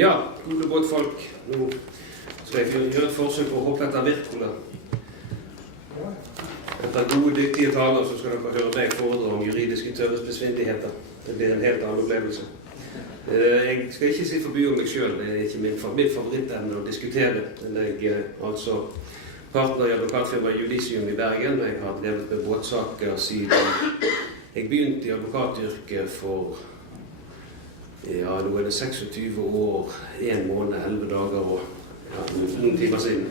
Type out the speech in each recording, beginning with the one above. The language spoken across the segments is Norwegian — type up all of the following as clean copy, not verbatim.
Ja, gode båtfolk. Nå skal jeg gjøre et forsøk på å hoppe etter Wirkola. Etter gode, dyktige taler så skal dere høre meg foredra om juridiske tørresbesvindeligheter. Det blir en helt annen opplevelse. Jeg skal ikke si forbi om meg selv, det er ikke mitt favorittemne å diskutere. Men jeg altså partner i advokatfirmaet Judicium i Bergen. Jeg har drevet med båtsaker siden jeg begynte i advokatyrket for nå er det 26 år, 1 måned, 11 dager og noen timer siden.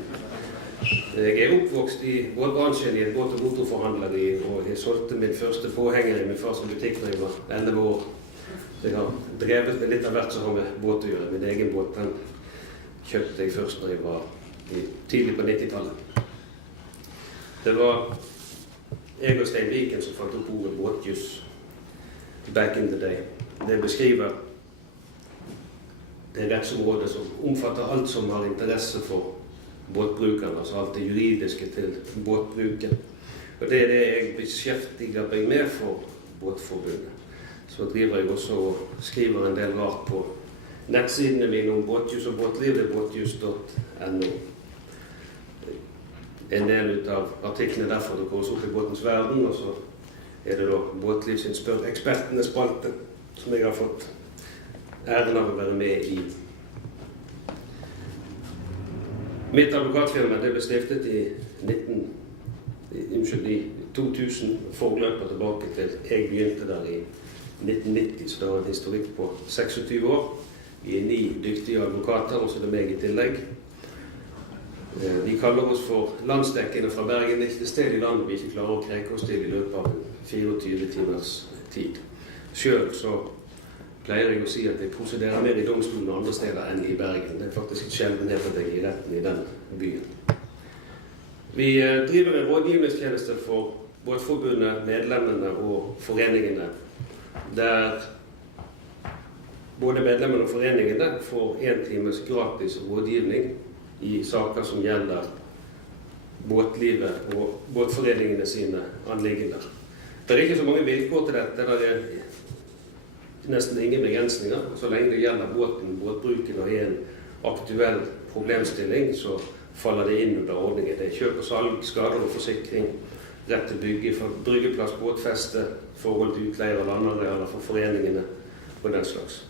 Jeg er oppvokst i båtbransjen i et båt- og motorforhandleri, og jeg solgte min første påhenger i min fars butikk da jeg var 11 år. Jeg har drevet med litt av hvert som har med båt å gjøre. Min egen båt, den kjøpte jeg først da jeg var tidlig på 90-tallet. Det var jeg og Stein Viken som fant opp ordet båtjus back in the day. Det beskriver det rettsområdet som omfatter alt som har interesse for båtbrukerne, altså alt det juridiske til båtbruken. Og det er det jeg beskjeftiger meg med for Båtforbundet. Så driver jeg også og skriver en del rart på nettsidene mine om båtjus og båtliv, det er båtjus.no. En del ut av artiklene derfor det går oss opp i båtens verden, og så er det da Båtliv sin spør ekspertenes spalte, som jeg har fått æren av å være med i. Mitt advokatfirma ble stiftet i 2000, forløper tilbake til jeg begynte der i 1990, så det var en historikk på 26 år. Vi er 9 dyktige advokater, og så er det meg i tillegg. Vi kaller oss for landsdekkende fra Bergen, ikke et sted i landet vi ikke klarer å kreke oss til i løpet av 24 timers tid. Selv så pleier jeg å si at jeg prosederer mer i domstolen andre steder enn i Bergen. Det er faktisk et sjeldenhet at jeg er i retten i den byen. Vi driver en rådgivningstjeneste for Båtforbundet, medlemmene og foreningene, der både medlemmene og foreningene får 1 times gratis rådgivning i saker som gjelder båtlivet og båtforeningene sine anliggender. Det er ikke så mange vilkår til dette, der det er nesten ingen begrensninger. Så lenge det gjelder båten, båtbruken og en aktuell problemstilling, så faller det inn under ordningen. Det er kjøp og salg, skader og forsikring, rett til bryggeplass, båtfeste, forhold til utleier og landarealer for foreningene og den slags.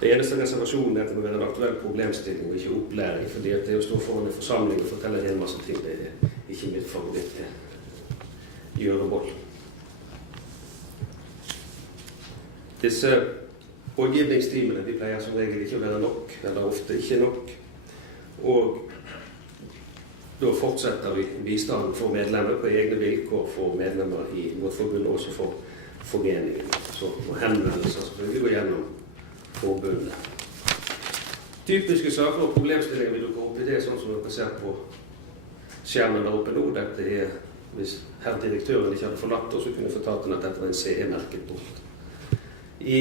Det eneste reservasjonen er at det må være en aktuell problemstilling og ikke opplæring, fordi at det å stå foran en forsamling og fortelle en masse ting, det er ikke mitt favoritt gjøremål. Disse rådgivningstimene de pleier som regel ikke å være nok, eller ofte ikke nok. Og da fortsetter vi bistanden for medlemmer på egne vilkår for medlemmer i Båtforbundet, også for foreningen. Så henvendelser selvfølgelig går gjennom forbundet. Typiske saker og problemstillinger vi dukker opp i det, sånn som dere ser på skjermen der oppe nå. Dette er, hvis herr direktøren ikke hadde forlatt oss, så kunne jeg fortalt henne at dette var en CE-merket båt. I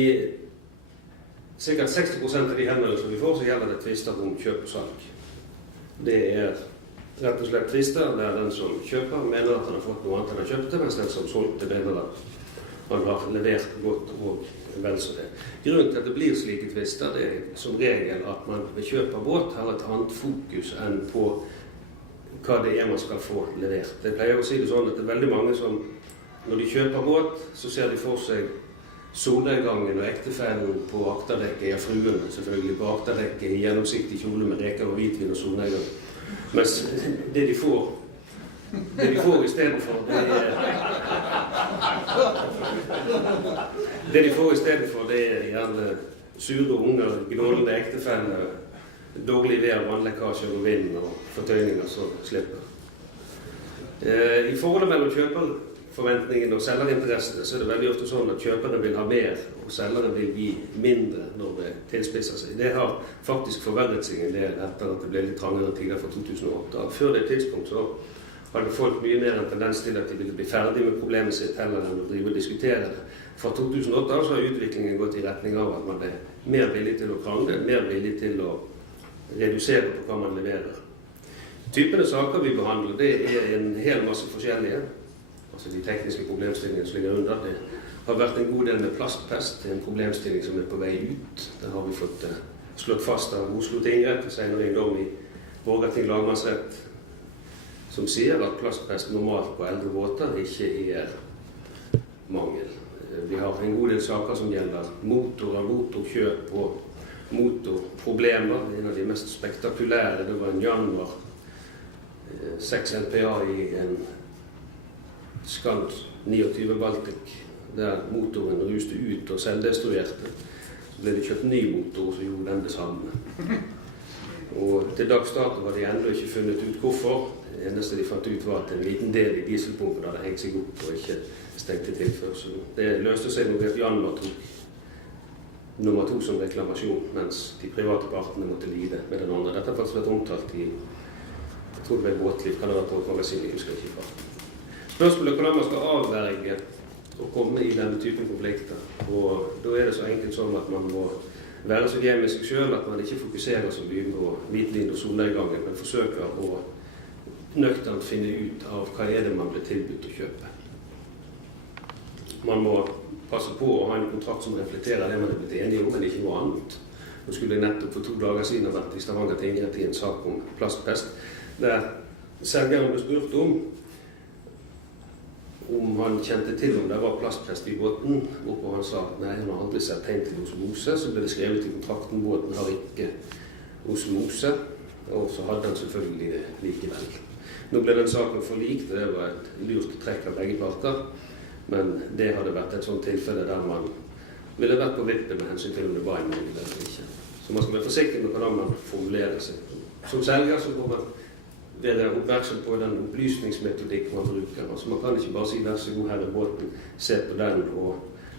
sikkert 60% av de henvendelser vi får, så gjelder det tvister om kjøp og salg. Det er rett og slett tvister der den som kjøper mener at han har fått noe annet enn han kjøpte, mens den som solgte mener at han har levert godt og vel så det. Grunnen til at det blir slike tvister, det er som regel at man ved kjøp av båt har et annet fokus enn på hva det er man skal få levert. Jeg pleier å si det sånn at det er veldig mange som, når de kjøper båt, så ser de for seg solnedgangen og ektefellen på akterdekket, ja fruen selvfølgelig på akterdekket i gjennomsiktig kjole med reker og hvitvin og solnedgang. Mens det de får i stedet for, det er gjerne sure unger, gnålende ektefeller, dårlig vær, vannlekkasjer og vind og fortøyninger som slipper. I forholdet mellom kjøperforventningene og selgerinteressene så er det veldig ofte sånn at kjøperne vil ha mer og selgerne vil gi mindre når det tilspisser seg. Det har faktisk forverret seg en del etter at det ble litt trangere tider for 2008. Før det tidspunkt så hadde folk mye mer en tendens til at de ville bli ferdig med problemet sitt heller enn å drive og diskutere det. Fra 2008 så har utviklingen gått i retning av at man er mer villig til å krangle, mer villig til å redusere på hva man leverer. Typene saker vi behandler, det er en hel masse forskjellige. Altså de tekniske problemstillingene som ligger under. Det har vært en god del med plastpest, en problemstilling som er på vei ut. Der har vi fått slått fast av Oslo tingrett og senere en dom i Borgarting lagmannsrett som sier at plastpest normalt på eldre båter ikke er mangel. Vi har en god del saker som gjelder motorer, motorkjøp og motorproblemer. En av de mest spektakulære, det var en Januar 6 LPA i en Skand 29 Baltic, der motoren ruste ut og selvdestruerte. Så ble det kjøpt ny motor, så gjorde den det samme. Og til dags dato var de enda ikke funnet ut hvorfor. Det eneste de fant ut var at en liten del i dieselpumpen hadde hengt seg opp og ikke stengte tilførselen. Det løste seg nok at Januar tok nummer 2 som reklamasjon, mens de private partene måtte lide med den andre. Dette har faktisk vært omtalt i, jeg tror det var Båtliv, kan det være på et magasin, jeg husker ikke hva. Spørsmålet er hvordan man skal avverge å komme i denne typen konflikter. Og da er det så enkelt som at man må være så hjemme med seg selv at man ikke fokuserer så mye på hvitlinje og solnedgangen, men forsøker å nøkternt finne ut av hva er det man blir tilbudt å kjøpe. Man må passe på å ha en kontrakt som reflekterer det man er blitt enige om, men ikke noe annet. Nå skulle jeg nettopp for 2 dager siden ha vært i Stavanger tingrett i en sak om plastpest, der selgeren ble spurt om han kjente til om det var plastpest i båten, hvorpå han sa at nei, han har aldri sett tegn til osmose. Så ble det skrevet i kontrakten båten har ikke osmose, og så hadde han selvfølgelig det likevel. Nå ble den saken forlikt, og det var et lurt trekk av begge parter, men det hadde vært et sånt tilfelle der man ville vært på vippen med hensyn til om det var en mangel eller ikke. Så man skal være forsiktig med hvordan man formulerer seg. Som selger så må man være oppmerksom på den opplysningsmetodikk man bruker. Altså man kan ikke bare si vær så god her i båten, se på den og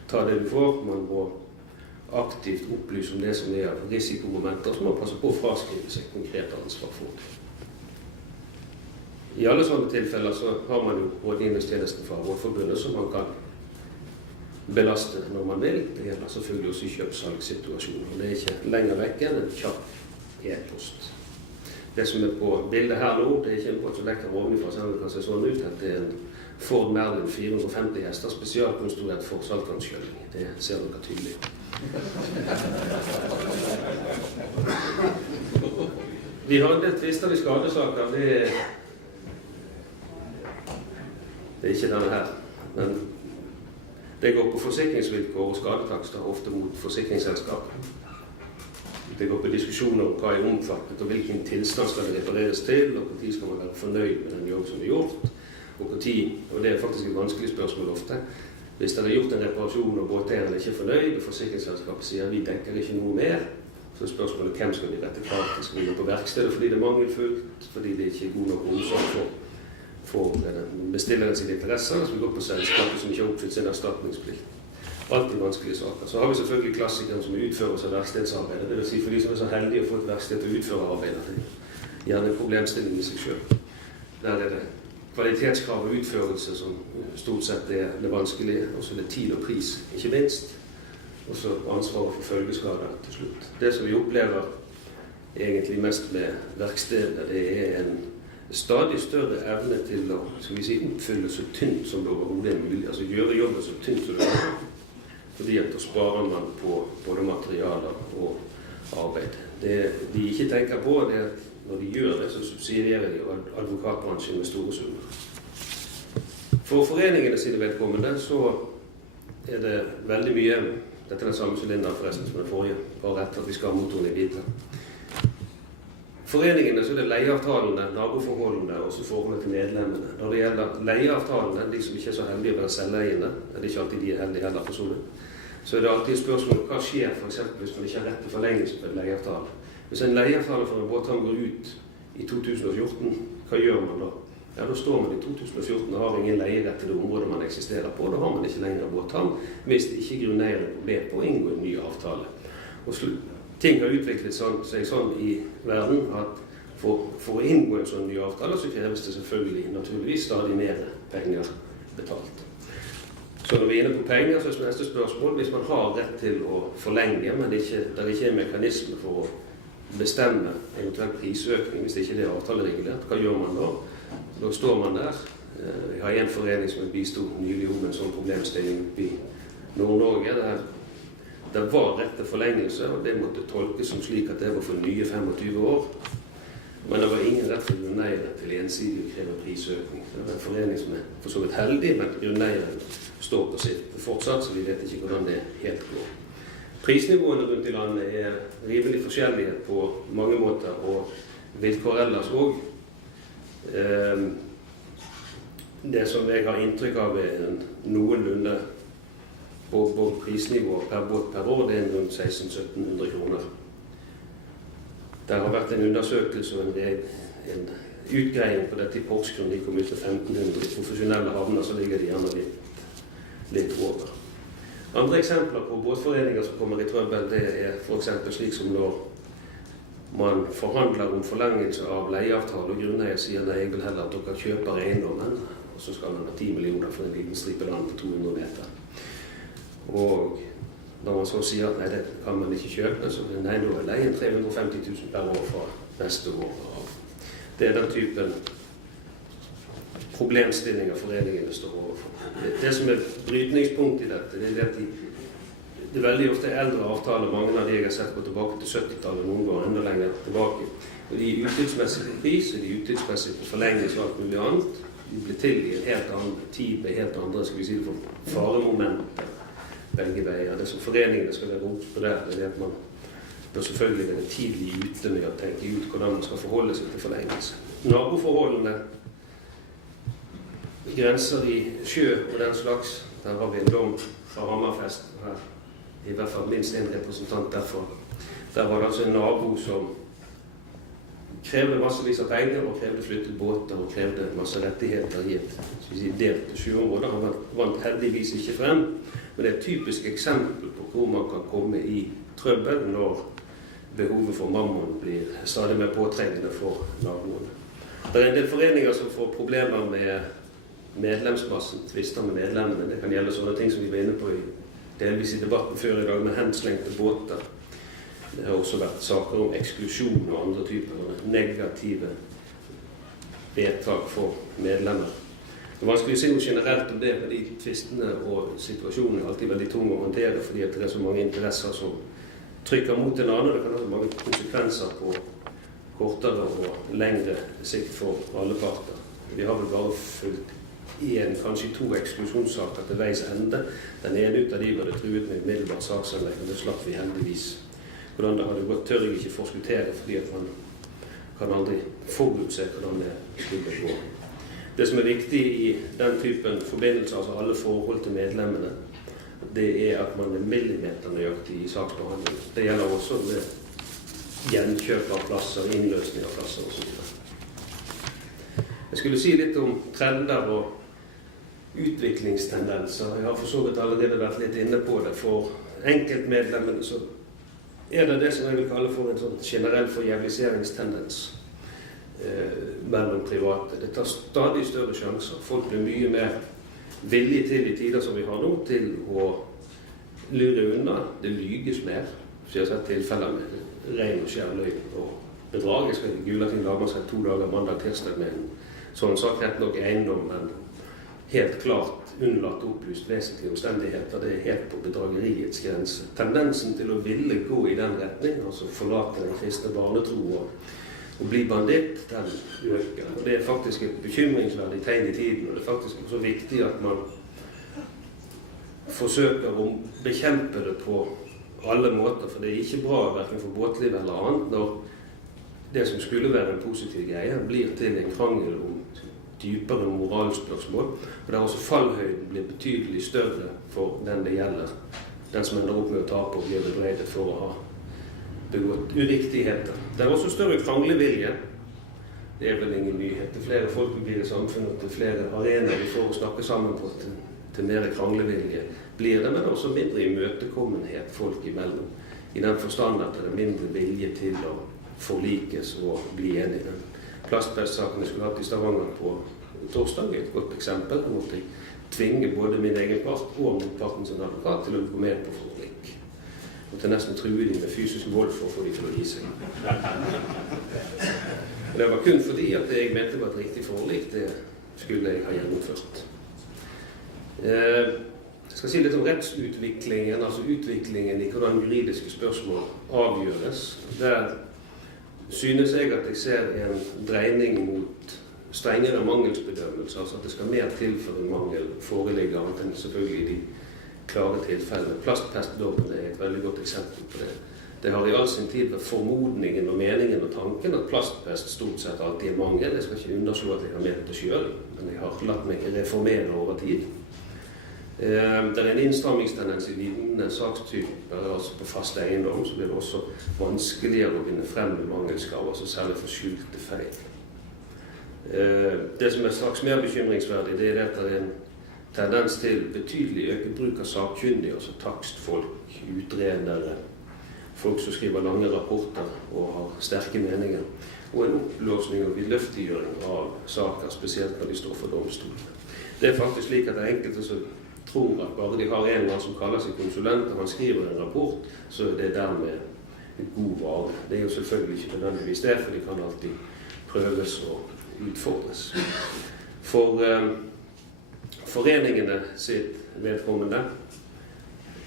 ta det du får. Man må aktivt opplyse om det som er risikomomenter, så man passer på å fraskrive seg konkret ansvar for det. I alle sånne tilfeller så har man jo rådgivningstjenesten fra Rådforbundet som man kan belaste når man vil. Det gjelder selvfølgelig også i kjøpsalgssituasjoner. Det er ikke lenger vekk enn en kjapp e-post. Det som er på bildet her nå, det er ikke en båt som lekker ovenifra, så det kan se sånn ut. Det er en Ford Merlin 450 hester, spesialkonstruert for saltvannsskjølning. Det ser dere tydelig. Vi har en del tvister i skadesaker. Det er ikke denne her, men det går på forsikringsvilkår og skadetakster, ofte mot forsikringsselskap. Det går på diskusjoner om hva er omfattet, og hvilken tilstand skal det repareres til, og når skal man være fornøyd med den jobb som er gjort, og det er faktisk et vanskelig spørsmål ofte. Hvis det er gjort en reparasjon og båteieren er ikke fornøyd, og forsikringsselskapet sier vi dekker ikke noe mer, så er spørsmålet hvem skal vi rette krav til? Skal vi gå på verkstedet fordi det er mangelfullt, fordi det ikke er god nok omsorg for bestillerens interesser, eller skal vi gå på selskapet som ikke har oppfylt sin erstatningsplikt? Alltid vanskelige saker. Så har vi selvfølgelig klassikeren som utfører seg verkstedsarbeidet. Det vil si for de som er så heldige å få et verksted til å utføre arbeidet. Det er gjerne en problemstilling i seg selv. Der er det kvalitetskrav og utførelse som stort sett er det vanskelige. Og så er det tid og pris, ikke minst. Og så ansvaret for følgeskader til slutt. Det som vi opplever egentlig mest med verkstedet, det er en stadig større evne til å oppfylle så tynt som det overhodet er mulig. Altså gjøre jobben så tynt som det er. Fordi at da sparer man på både materialer og arbeid. Det de ikke tenker på, det er at når de gjør det, så subsidierer de advokatbransjen med store summer. For foreningene sine vedkommende så er det veldig mye, dette er den samme sylinder forresten som den forrige, bare etter at vi skal ha motoren i biter. Foreningene så er det leieavtalene, naboforholdene og så forholdet til medlemmene. Når det gjelder leieavtalene, de som ikke er så heldige å være selveiende, det er ikke alltid de er heldige heller for sånn, så er det alltid et spørsmål hva skjer for eksempel hvis man ikke har rett til forlengelse på en leieavtale. Hvis en leieavtale for en båthavn går ut i 2014, hva gjør man da? Ja, da står man i 2014 og har ingen leierett til det området man eksisterer på. Da har man ikke lenger båthavn, hvis det ikke grunneieren er med på å inngå en ny avtale. Og ting har utviklet seg sånn i verden at for å inngå en sånn ny avtale så kreves det selvfølgelig naturligvis stadig mer penger betalt. Så når vi er inne på penger, så er det neste spørsmål. Hvis man har rett til å forlenge, men det er ikke en mekanisme for å bestemme eventuell prisøkning, hvis det ikke er avtaleregulert, hva gjør man da? Da står man der. Jeg har en forening som bistod nylig om en sånn problemstilling i Nord-Norge, det var rett til forlengelse, og det måtte tolkes som slik at det var for nye 25 år. Men det var ingen rett for grunneiere til ensidig å kreve prisøkning. Det var en forening som for så vidt heldig, men grunneieren står på sitt fortsatt, så vi vet ikke hvordan det helt går. Prisnivåene rundt i landet rimelig forskjellige på mange måter, og vilkår ellers også. Det som jeg har inntrykk av noenlunde på prisnivå per båt per år, det rundt 1600–1700 kroner. Det har vært en undersøkelse og en utgreiing på dette i Porsgrunn. De kom ut til 1500. I profesjonelle havner så ligger de gjerne litt over. Andre eksempler på båtforeninger som kommer i trøbbel, det for eksempel slik som når man forhandler om forlengelse av leieavtale, og grunneier sier nei, jeg vil heller at dere kjøper eiendommen, og så skal man ha 10 millioner for en liten stripe land på 200 meter. Og når man så sier at nei, det kan man ikke kjøpe, så nei, nå leien 350 000 per år fra neste år. Det den typen problemstillinger foreningene står overfor. Det som brytningspunkt i dette, det at det veldig ofte eldre avtaler, mange av de jeg har sett gå tilbake til 70-tallet, noen går enda lenger tilbake. Og de utgiftsmessige pris, og de utgiftsmessige forlengelse og alt mulig annet, de blir til i en helt annen tid, med helt andre, skal vi si det, for faremomenter. Begge veier. Det som foreningene skal være opp på det at man bør selvfølgelig være tidlig ute med å tenke ut hvordan man skal forholde seg til forlengelse. Naboforholdene grenser i sjø og den slags. Der har vi en dom fra Hammerfest. Her. I hvert fall minst en representant derfor. Der var det altså en nabo som krevde massevis av penger og krevde flyttet båter og krevde masse rettigheter i et delt sjøområde. Han vant heldigvis ikke frem, men det et typisk eksempel på hvor man kan komme i trøbbel når behovet for mammon blir stadig mer påtrengende for naboene. Det en del foreninger som får problemer med medlemsmassen, tvister med medlemmene. Det kan gjelde sånne ting som vi var inne på delvis i debatten før i dag, med henslengte båter. Det har også vært saker om eksklusjon og andre typer negative vedtak for medlemmer. Det er vanskelig å si noe generelt om det, men de tvistene og situasjonen er alltid veldig tung å håndtere, fordi at det så mange interesser som trykker mot en annen. Det kan ha mange konsekvenser på kortere og lengre sikt for alle parter. Vi har vel bare fulgt kanskje 2 eksklusjonssaker til veis ende. Den ene ut av de var det truet med umiddelbart saksanlegg, og det slapp vi heldigvis. Hvordan det hadde gått tør jeg ikke forskuttere, fordi at man kan aldri forutse hvordan det skulle gå. Det som er viktig i den typen forbindelser, altså alle forhold til medlemmene, det at man millimeternøyaktig i saksbehandling. Det gjelder også med gjenkjøp av plasser, innløsning av plasser og så videre. Jeg skulle si litt om trender og utviklingstendenser. Jeg har for så vidt allerede vært litt inne på det. For enkeltmedlemmene så det som jeg vil kalle for en sånn generell forjævliseringstendens mellom private. Det tar stadig større sjanser. Folk blir mye mer villige til i tider som vi har nå, til å lure unna. Det lyges mer. Så jeg har sett tilfeller med ren og skjær løgn og bedrag. Jeg skal i Gulating lage seg 2 dager mandag tirsdag med en sånn sak, rett nok eiendom, men helt klart unnlatt opplyst vesentlige omstendigheter. Det helt på bedrageriets grense. Tendensen til å ville gå i den retning, altså forlate den kristne barnetro og bli banditt, den øker. Og det faktisk et bekymringsverdig tegn i tiden, og det er faktisk også viktig at man forsøker å bekjempe det på alle måter, for det er ikke bra hverken for båtliv eller annet når det som skulle være en positiv greie blir til en krangel om dypere moralspørsmål, og der også fallhøyden blir betydelig større for den det gjelder. Den som ender opp med å tape og blir bebreidet for å ha begått uriktigheter. Det er også større kranglevilje. Det er vel ingen nyhet. Til flere folk blir i samfunnet, til flere arenaer vi får å snakke sammen på, til mer kranglevilje blir det, men også mindre imøtekommenhet folk imellom. I den forstand at det er mindre vilje til å forlikes og bli enige. Plastpresssaken jeg skulle hatt i Stavanger på torsdag er et godt eksempel. Da måtte jeg tvinge både min egen part og motparten sin advokat til å gå med på forlik. Og til nesten true de med fysisk vold for å få de til å gi seg. Og det var kun fordi at det jeg mente var et riktig forlik, det skulle jeg ha gjennomført. Jeg skal si litt om rettsutviklingen, altså utviklingen i hvordan juridiske spørsmål avgjøres. Der synes jeg at jeg ser en dreining mot strengere mangelsbedømmelse, altså at det skal mer til for en mangel foreligger enn selvfølgelig de klare tilfellene. Plastpestdommen er et veldig godt eksempel på det. Det har i all sin tid vært formodningen og meningen og tanken at plastpest stort sett alltid er mangel. Jeg skal ikke underslå at jeg har ment det selv, men jeg har latt meg reformere over tid. Det er en innstrammingstendens i lignende sakstyper, altså på fast eiendom, så blir det også vanskeligere å vinne frem med mangelskrav, altså særlig for skjulte feil. Det som er straks mer bekymringsverdig, det er at det er en tendens til betydelig øket bruk av sakkyndige, altså takstfolk, utredere, folk som skriver lange rapporter og har sterke meninger, og en opplåsning og vidløftiggjøring av saker, spesielt når de står for domstolen. Det er faktisk slik at det er enkelte som tror at bare de har en eller annen som kaller seg konsulent, og han skriver en rapport, så er det dermed en god vare. Det er jo selvfølgelig ikke nødvendigvis det, for de kan alltid prøves og utfordres. For foreningene sitt vedkommende,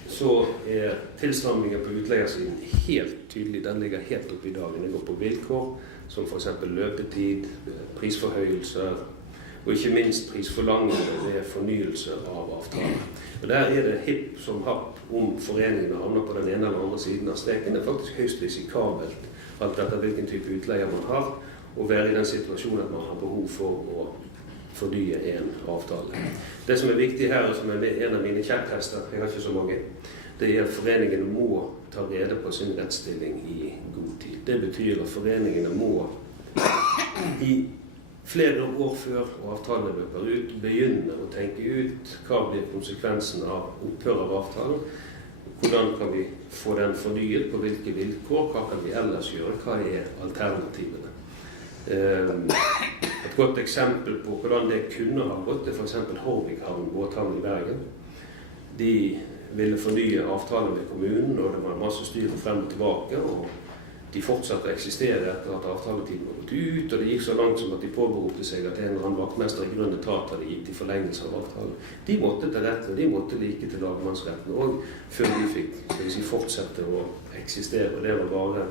så er tilstrammingen på utleiersiden helt tydelig. Den ligger helt oppe i dagen. Det går på vilkår, som for eksempel løpetid, prisforhøyelser, og ikke minst prisforlangende ved fornyelse av avtaler. Og der er det hipp som happ om foreningene havner på den ene eller andre siden av streken. Det er faktisk høyst risikabelt, alt etter hvilken type utleier man har, å være i den situasjonen at man har behov for å fornye en avtale. Det som er viktig her, og som er en av mine kjepphester, jeg har ikke så mange, det er at foreningene må ta rede på sin rettsstilling i god tid. Det betyr at foreningene må i flere år før avtalene løper ut, begynner å tenke ut hva blir konsekvensen av opphør av avtalen, hvordan kan vi få den fornyet, på hvilke vilkår, hva kan vi ellers gjøre, hva er alternativene. Et godt eksempel på hvordan det kunne ha gått er for eksempel Horvighavn, båthavn i Bergen. De ville fornye avtalen med kommunen, og det var masse styr frem og tilbake, og de fortsatte å eksistere etter at avtaletiden var gått ut, og det gikk så langt som at de påberopte seg at en eller annen vaktmester i grunn etat hadde gitt i forlengelse av avtalen. De måtte til rette, og de måtte like til lagmannsretten, og før de fikk fortsette å eksistere. Og det var bare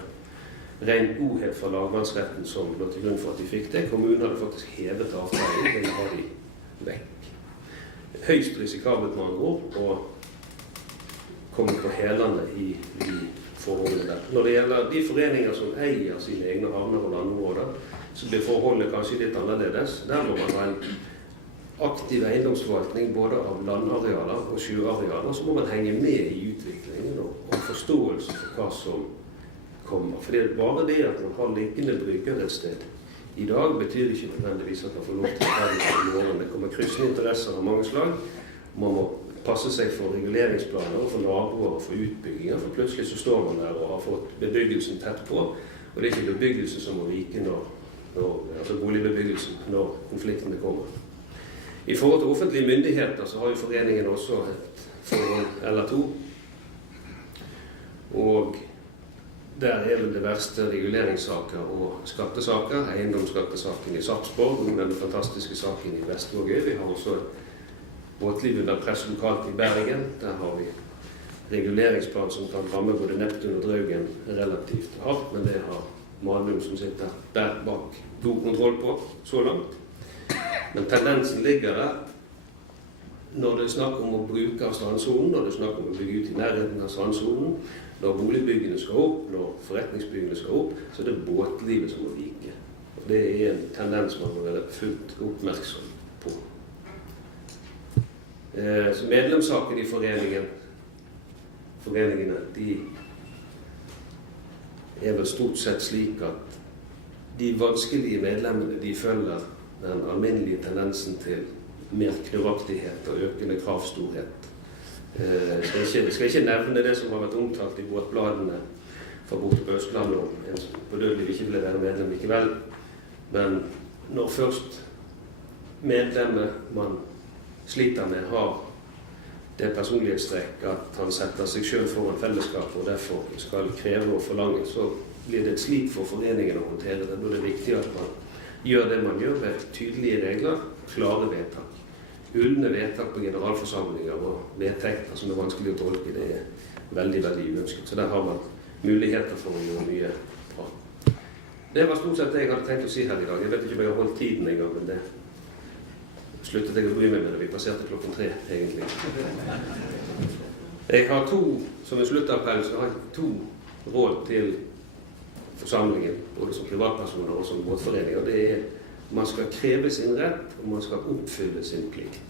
ren godhet fra lagmannsretten som lå til grunn for at de fikk det. Kommunen hadde faktisk hevet avtalen, eller har de vekk. Høyst risikabelt med andre ord, og komme på hælene i forholdene der. Når det gjelder de foreninger som eier sine egne havner og landområder, så blir forholdet kanskje litt annerledes. Der må man ha en aktiv eiendomsforvaltning både av landarealer og sjøarealer, så må man henge med i utviklingen og forståelse for hva som kommer. For det er bare det at man har liggende brygger et sted. I dag betyr ikke nødvendigvis at man får lov til å ta det i morgen. Det kommer kryssende interesser av mange slag. Man må passe seg for reguleringsplaner og for naboer og for utbygginger, for plutselig så står man der og har fått bebyggelsen tett på, og det er ikke bebyggelse som må vike altså boligbebyggelsen når konfliktene kommer. I forhold til offentlige myndigheter så har jo foreningen også et forhold eller to, og der er vel det verste reguleringssaker og skattesaker, eiendomsskattesaken i Sarpsborg, og den fantastiske saken i Vestvågøy. Vi har også båtliv under press lokalt i Bergen. Der har vi reguleringsplan som kan ramme både Neptun og Draugen relativt hardt, men det har Malum som sitter der bak god kontroll på så langt. Men tendensen ligger der når det er snakk om å bruke av strandsonen, når det er snakk om å bygge ut i nærheten av strandsonen, når boligbyggene skal opp, når forretningsbyggene skal opp, så er det båtlivet som må vike. Og det er en tendens man må være fullt oppmerksom på. Så medlemssaken i foreningene, de er vel stort sett slik at de vanskelige medlemmene, de følger den alminnelige tendensen til mer knurraktighet og økende kravstorhet. Jeg skal ikke nevne det som har vært omtalt i båtbladene fra borte på Østlandet, og en som på dødelig ikke ville være medlem likevel. Men når først medlemmet man sliter med har det personlighetstrekk at han setter seg selv foran fellesskapet og derfor skal kreve og forlange, så blir det et slit for foreningen å håndtere det. Da er det viktig at man gjør det man gjør med tydelige regler, klare vedtak. ulne vedtak på generalforsamlinger og vedtekter som er vanskelig å tolke. Det er veldig, veldig uønsket. Så der har man muligheter for å gjøre mye bra. Det var stort sett det jeg hadde tenkt å si her i dag. Jeg vet ikke om jeg har holdt tiden en gang, men det sluttet jeg å bry meg med da vi passerte 3, egentlig. Jeg har som en sluttappell, så har jeg 2 råd til forsamlingen, både som privatpersoner og som båtforeninger. Det er man skal kreve sin rett, og man skal oppfylle sin plikt.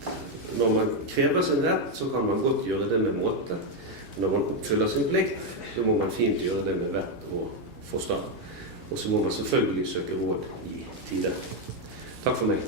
Når man krever sin rett, så kan man godt gjøre det med måte. Når man oppfyller sin plikt, så må man fint gjøre det med vett og forstand. Og så må man selvfølgelig søke råd i tide. Takk for meg.